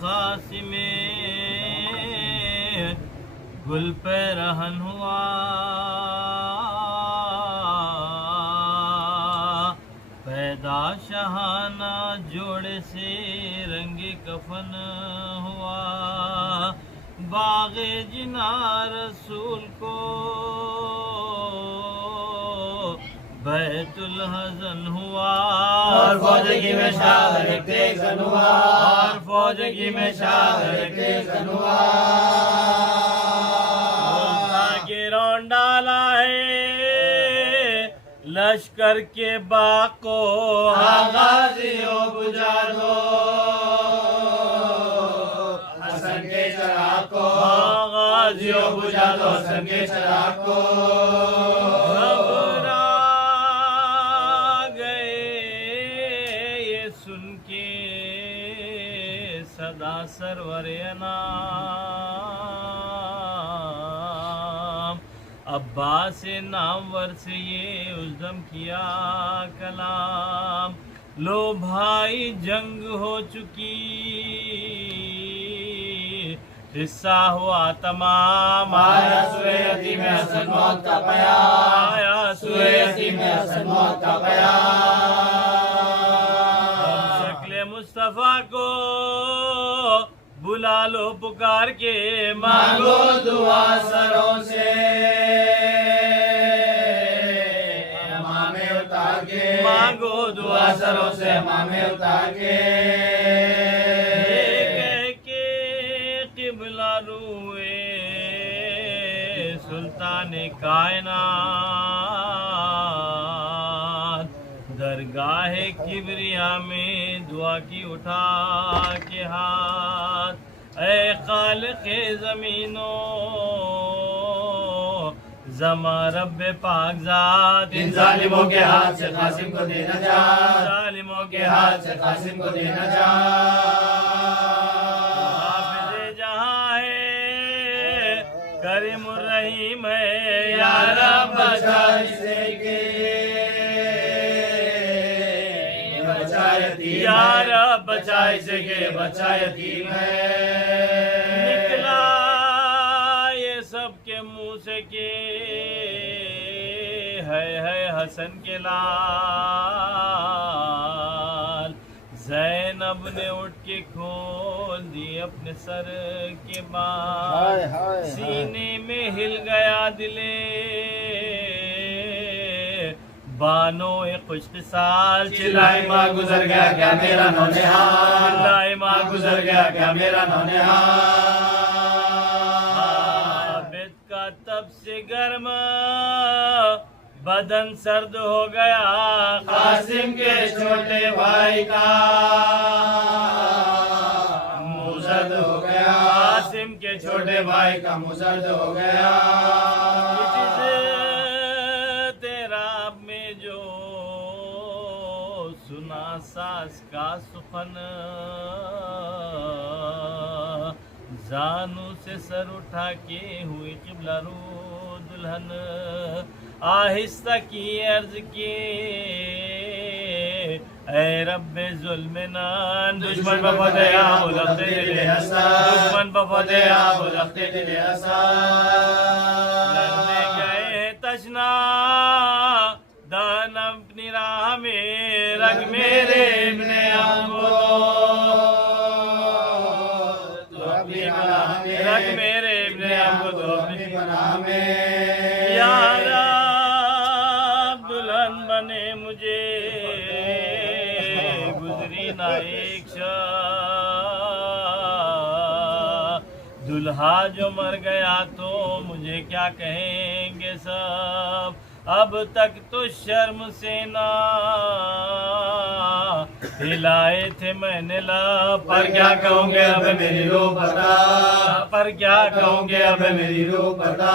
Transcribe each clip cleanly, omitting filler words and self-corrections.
قاسم گل پہ رہن ہوا، پیدا شہانہ جوڑے سے رنگ کفن ہوا، باغ جنا رسول کو بیت الحزن ہوا، اور فوجگی میں شاہ ایک زن ہوا، اور فوجگی میں شاہ ایک زن ہوا، گرون ڈالا ہے لشکر کے باغ کو، غازیوں بجھا دو حسن کے چراغ کو، غازیوں بجھا دو حسن کے چراغ کو، گھبرا گئے یہ سن کے صدا سرور انام، عباس نامور سے یہ عزم کیا کلام، لو بھائی جنگ ہو چکی حصہ ہوا تمام، آیا سوئے یتیم حسن موت کا پیام، آیا سوئے یتیم حسن موت کا پیام، شکل مصطفیٰ کو بلا لو پکار کے، مانگو دعا سروں سے امامِ اتار کے، مانگو دعا سروں سے امامِ اتار کے، کہہ کے قبلہ روئے سلطان کائنات، درگاہ کبریا میں دعا کی اٹھا کے ہاتھ، اے خالق زمینوں زماں رب پاک ذات، ان ظالموں کے ہاتھ سے قاسم کو دے نجات، ظالموں کے ہاتھ سے قاسم کو دے نجات، حافظ جہاں ہے کریم الرحیم ہے، یا رب بچا اسے کے بچا یتیم یا ہے، رب بچا اسے کے بچا یتیم ہے، نکلا یہ سب کے منہ سے کہ ہے حسن کے لال، زینب نے اٹھ کے کھول دی اپنے سر کے بال، سینے میں ہل گیا دلے بانو خوش سال، چلائی ماں گزر گیا کیا میرا نونہال، چلائی ماں گزر گیا کیا میرا نونہال، عابد کا تب سے گرم بدن سرد ہو گیا، قاسم کے چھوٹے بھائی کا منہ زرد ہو گیا، قاسم کے چھوٹے بھائی کا منہ زرد ہو گیا، تیرا میں جو سنا ساس کا سخن، زانو سے سر اٹھا کے ہوئی قبلہ رو دلہن، آہستہ کی عرض کی اے رب ظلم نان، دشمن بفدیا بلخت دل حسن، دشمن بفدیا بلخت دل حسن، لڑنے گئے تشنا دان اپنی راہ میں، رنگ میرے ابن رنگ میرے ابن یا رب دلہن بنے مجھے گزری نہ ایک شب، دلہا جو مر گیا تو مجھے کیا کہیں گے سب، اب تک تو شرم سے نہ ہلائے تھے میں نے لب، پر کیا کہوں گے اب میری روح بتا، پر کیا کہوں گے اب میری روح بتا،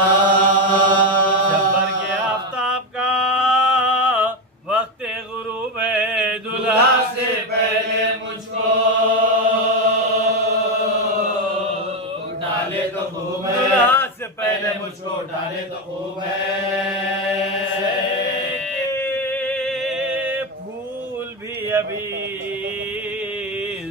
شبر کے آفتاب کا وقت غروب ہے، دلہا سے پہلے مجھ کو ڈالے تو خوب ہے، دلہا سے پہلے مجھ کو ڈالے تو خوب ہے، پھول بھی ابھی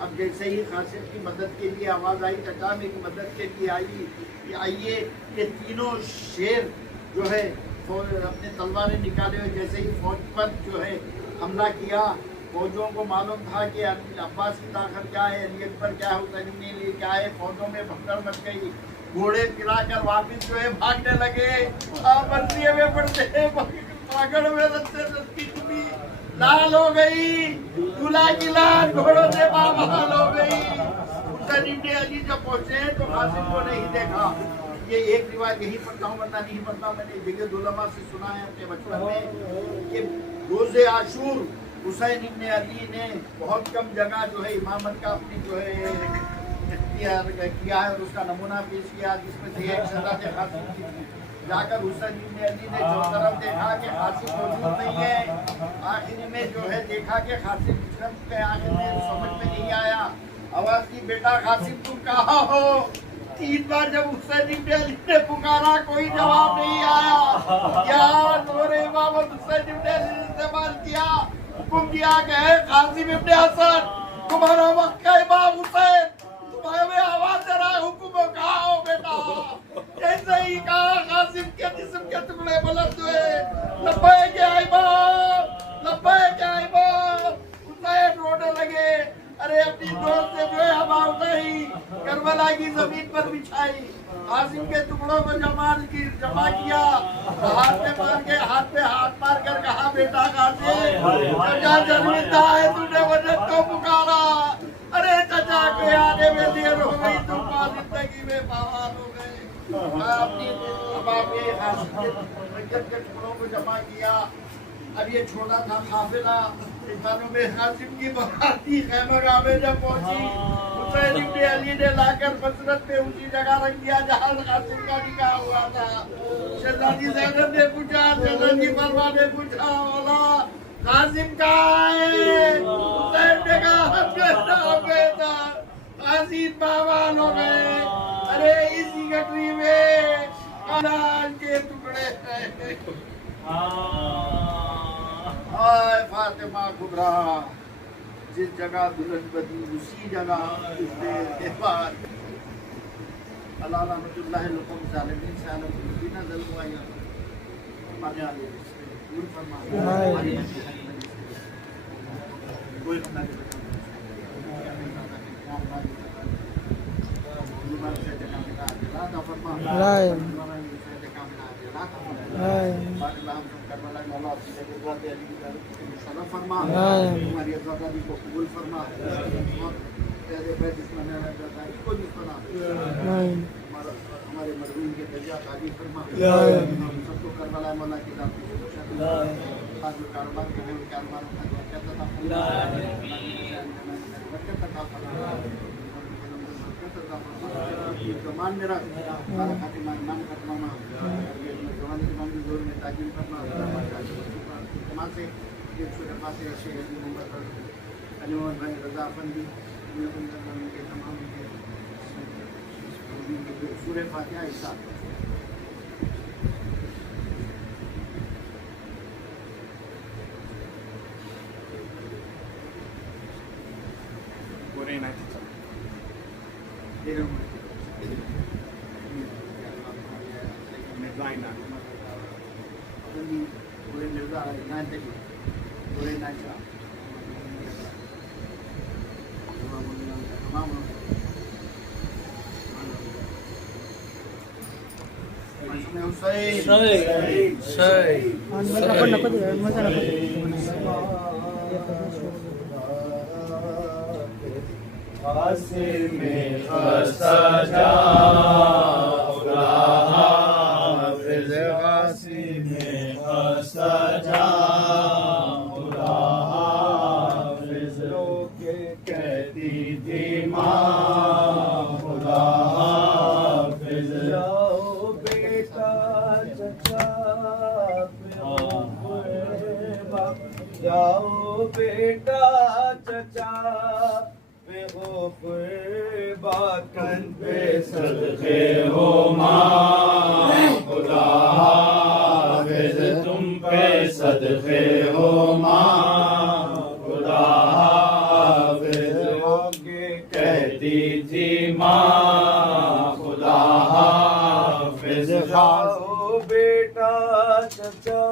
اب جیسے ہی قاسم کی مدد کے لیے آواز آئی، چچا میری مدد کے لیے آئی کہ آئیے، یہ تینوں شیر جو ہے اپنے تلواریں نکالے ہوئے جیسے ہی فوج پر جو ہے حملہ کیا، فوجوں کو معلوم تھا کہ عباس کی طاقت کیا ہے، علی اکبر کیا ہے، حسین ابن علی کیا ہے، فوجوں میں بھگدڑ مچ گئی، گھوڑے گرا کر واپس جو ہے بھاگنے لگے، برسیے میں پڑتے پاگڑ میں رستے رستی چمی لال ہو گئی، دلہا کی لال گھوڑوں سے بامحال ہو گئی۔ حسین ابن علی جب پہنچے تو قاسم کو نہیں دیکھا۔ یہ ایک روایت یہی پڑھتا ہوں ورنہ نہیں پڑھتا، میں نے جگہ علماء سے سنا ہے اپنے بچپن میں کہ روز عاشور حسین ابن علی نے بہت کم جگہ جو ہے امامت کا اپنی جو ہے اختیار کیا ہے اور اس کا نمونہ پیش کیا، جس میں سے ایک سزا قاسم کی تھی۔ جا کر حسین ابن علی نے جو طرف دیکھا کہ قاسم موجود نہیں ہے، آخر میں جو ہے دیکھا کہ قاسم شرم کے آخر میں سمجھ میں نہیں آیا، آواز کی بیٹا قاسم تم کہاں ہو؟ 3 بار جب حسین ابن علی نے پکارا کوئی جواب نہیں آیا، یا نور امامت حسین ابن علی نے استعمال کیا، حکم دیا کہ اے قاسم ابن حسن تمہارا وقت کا امام حسین تمہیں آواز دے رہا ہے، حکم کہاں ہو بیٹا؟ جیسے ہی کہا قاسم کے جسم کے ٹکڑے بلند ہوئے، لبیک یا امام، لبیک یا امام۔ حسین رونے لگے، ارے اپنی دوست سے جو ہے ہوا اٹھائی، کربلا کی زمین پر بچھائی، قاسم کے ٹکڑوں کو جمع کیا، ہاتھ پہ ہاتھ مار کر کہا بیٹا قاسم چچا شرمندہ ہے، تو نے وجد کو پکارا، ارے چچا کے آنے میں دیر ہو گئی، تم زندگی میں بحال ہو گئے۔ اپنی قاسم کے ٹکڑوں کو جمع کیا، اب یہ چھوٹا تھا قافلہ، انسانوں میں قاسم کی براتی خیمہ گاہ میں جب پہنچی، حسین ابن علی نے لا کر بصرت میں اسی جگہ رکھ دیا جہاں قاسم کا نکاح ہوا تھا۔ شہزادی زینب نے پوچھا، شہزادی فرما نے پوچھا، مولا قاسم کہاں ہے؟ حسین نے کہا ہم جو ہو گئے تھا، قاسم بامال ہو گئے، ارے اسی گٹری میں اناج کے ٹکڑے ہیں۔ آئے فاطمہ کبریٰ، جس جگہ دلہن بدی اسی جگہ تہوار۔ اللہ رحمت اللہ لکم ظالمین سے عالم المدینہ ظلم آیا مانے آلے دور فرما ہماری مسیح کوئی ہم نہ فرما، ہماری آزادی کو قبول فرما، ہمارے مرحوم کے درجات عالی فرما، ہم سب کو کربلا مولا کی ذات جو کاروبار کے ہیں ان کاروباروں کا برکت عطا فرما، برکت عطا فرما، زمان میرا سارا خاتمہ امام ختمہ زمانے امام کی زور میں تعجیل فرما، جماعت سے ایک سو دفعہ سے ایسے علی محمد بھائی رضا افندی کے تمام سورہ فاتحہ حصہ پورے جاؤ بیٹا چچا پہ ہو باکن پہ صدقے ہو ماں، خدا حافظ تم پہ صدقے ہو ماں، خدا حافظ حافظ جاؤ بیٹا چچا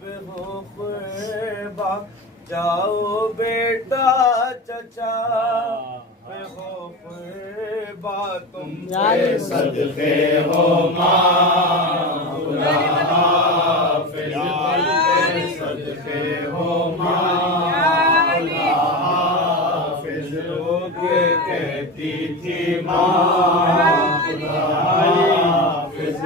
پہ ہو قربان جاؤ بیٹا چچا پہ ہو قربان تم کے صدقے ہو ماں خدا حافظ کے صدقے ہو ماں خدا حافظ روکے کہتی تھی ماں خدا حافظ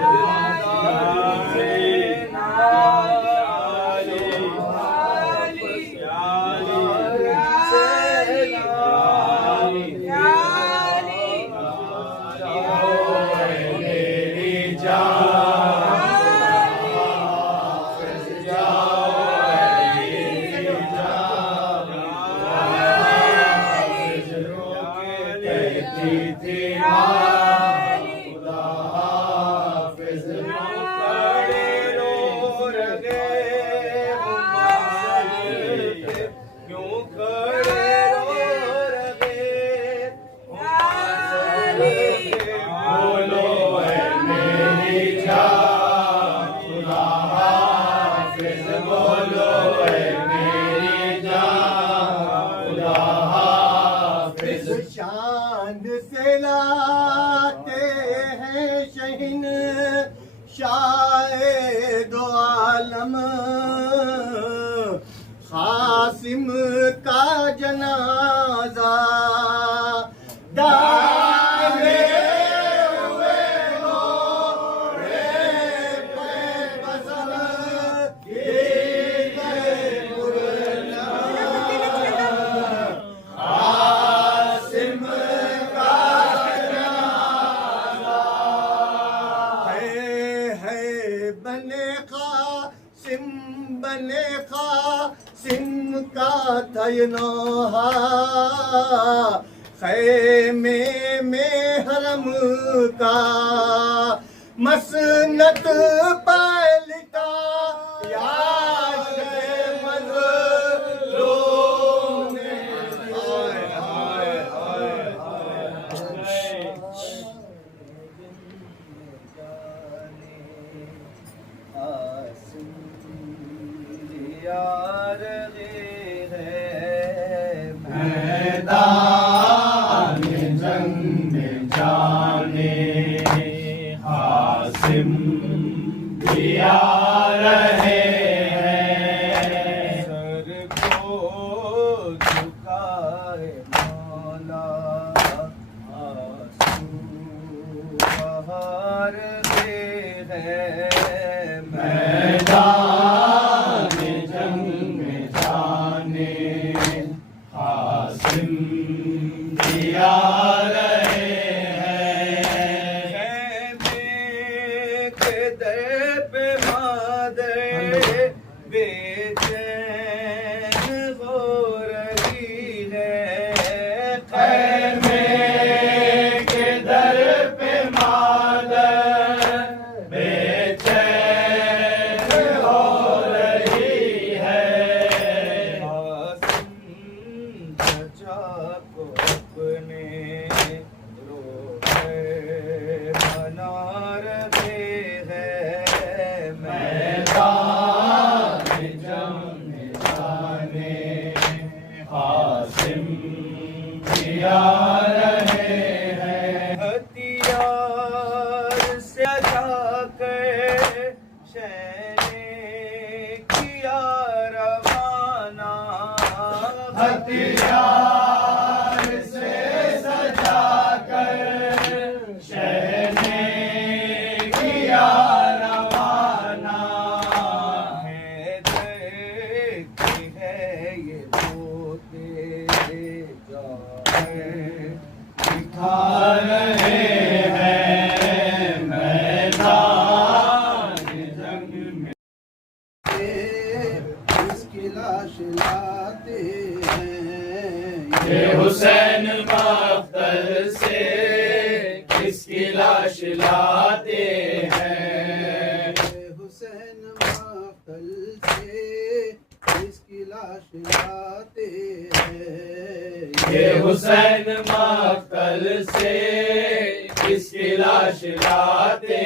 چاند سے لاتے ہیں شہین شاہ دو عالم قاسم کا جنازہ ڈالے ہوئے گورے پہ بسر بنے قاسم کا تھا یہ نوحہ خیمے میں حرم کا مسنت پلٹا یا شہ مظلوم نے میدان جنگ میں جانے قاسم دیا رہے ہیں سر کو جھکائے مولا آنسو بہار دے ہیں میدان جنگ میں جانے قاسم دیا رہے ہیں خیمے کے در پہ مادر بے چین ہو رہی ہے خیمے کے در پہ مادر بے چین ہو رہی ہے قاسم چچا کو اپنے رو کر منا رہے ہیں میدان جنگ میں جانے قاسم دیا رہے ہیں ہتھیار سے جا کر شہنے کیا روانہ ہتھیار سے سجا کر شہ نے کیا روانہ حیدر کی ہے یہ بوتے جائے دکھا رہے ہیں میدان جنگ میں اس کی لاش لاتے ہیں یہ حسین مقتل سے کس کی لاش لاتے ہیں حسین مقتل سے اس کی لاش لاتے ہیں یہ حسین مقتل سے کس کی لاش لاتے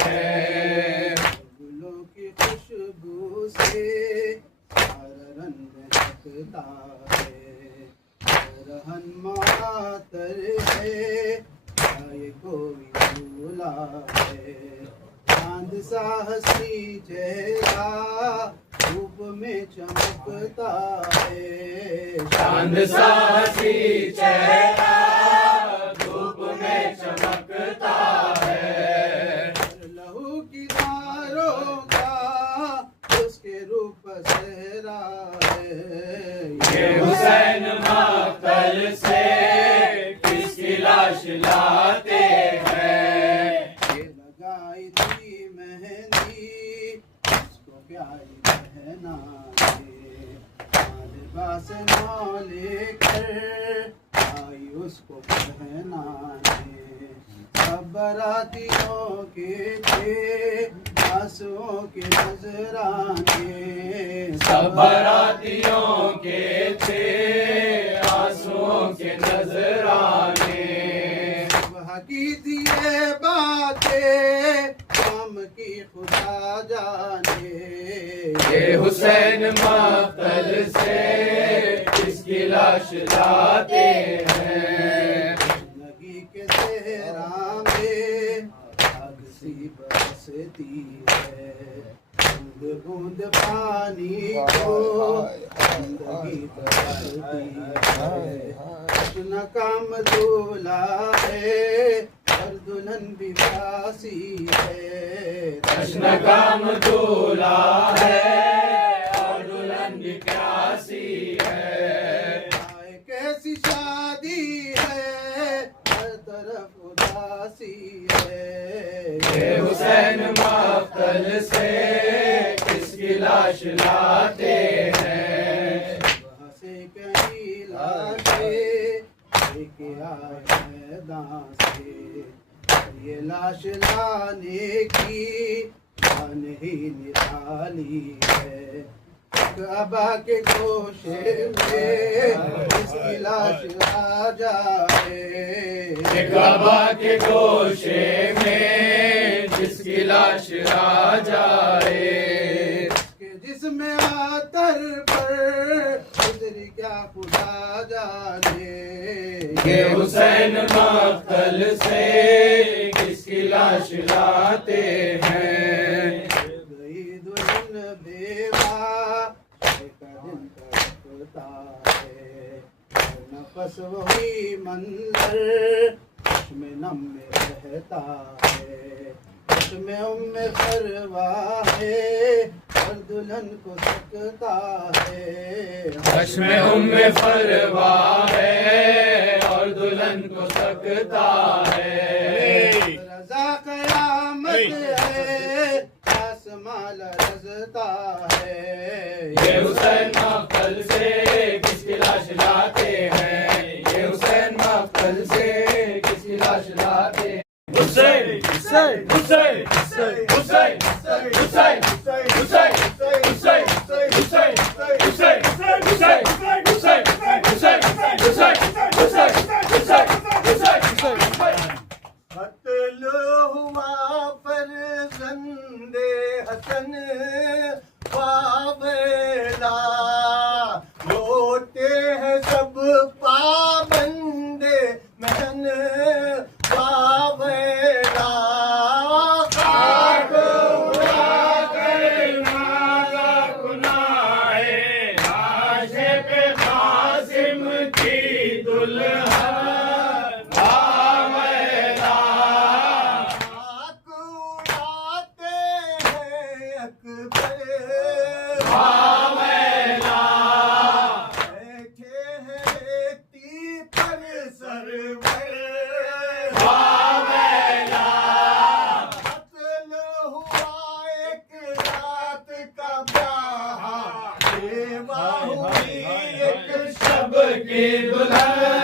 ہیں گلوں کی خوشبو سے سارا رنگ مہکتا ہے رہن معطر ہے یہ کوئی بھولا ہے چاند سا ہنسی چہرہ دھوپ میں چمکتا ہے چاند سا ہنسی چہرہ دھوپ میں چمکتا ہے لہو کی دھاروں کا اس کے روپ سہرا ہے یہ حسین مقتل سے کس کی لاش لاتے ہیں یہ لگائی تھی مہندی اس کو پیاری بہنا نے لباس نہ لے کر آئی اس کو پہنانے سب براتیوں کے تھے آنسوؤں کے نذرانے سب براتیوں کے تھے آنسوؤں کے نذرانے صبح کی تھی یہ باتیں شام کی خدا جانے یہ حسین مقتل سے کس کی لاش لاتے ہیں زندگی کے صحرا میں آگ سی برستی ہے بوند بوند پانی کو زندگی ترستی ہے اپنا کام دھولا ہے اور دلہن بھی پیاسی ہے جشن کام دھولا ہے اور دلہن بھی پیاسی ہے آئے کیسی شادی ہے ہر طرف اداسی ہے یہ حسین مقتل سے کس کی لاش لاتے ہیں وہاں سے کہیں لاشیں لے کے آئے میدان سے یہ لاش لانے کی جان ہی نرالی ہے کعبہ کے گوشے میں اس کی لاش آ جائے کعبہ کے گوشے میں جس کی لاش آ جائے کہ جس میں آتر پر گزری کیا خدا جانے یہ حسین مقتل سے کس کی لاش لاتے ہیں گئی دلہن بیوہ ایک دن تڑپتا ہے نفس وہی منظر چشم نم میں رہتا ہے چشم ام فروا ہے اور دلہن کو سکتا ہے چشم ام فروا ہے اور دلہن کو سکتا ہے رضا قیامت ہے آسمان لرزتا ہے یہ حسین مقتل سے کس کی لاش لاتے ہیں یہ حسین مقتل سے کس کی لاش لاتے ہیں حسین حسین حسین حسین حسین حسین حسین حسین حسین حسین قتل ہوا فرزند حسن واویلا روتے ہیں سب پابند محن واویلا خاک اڑا کر مالا گناہ لاش پہ قاسم کی دلہن کی دلہن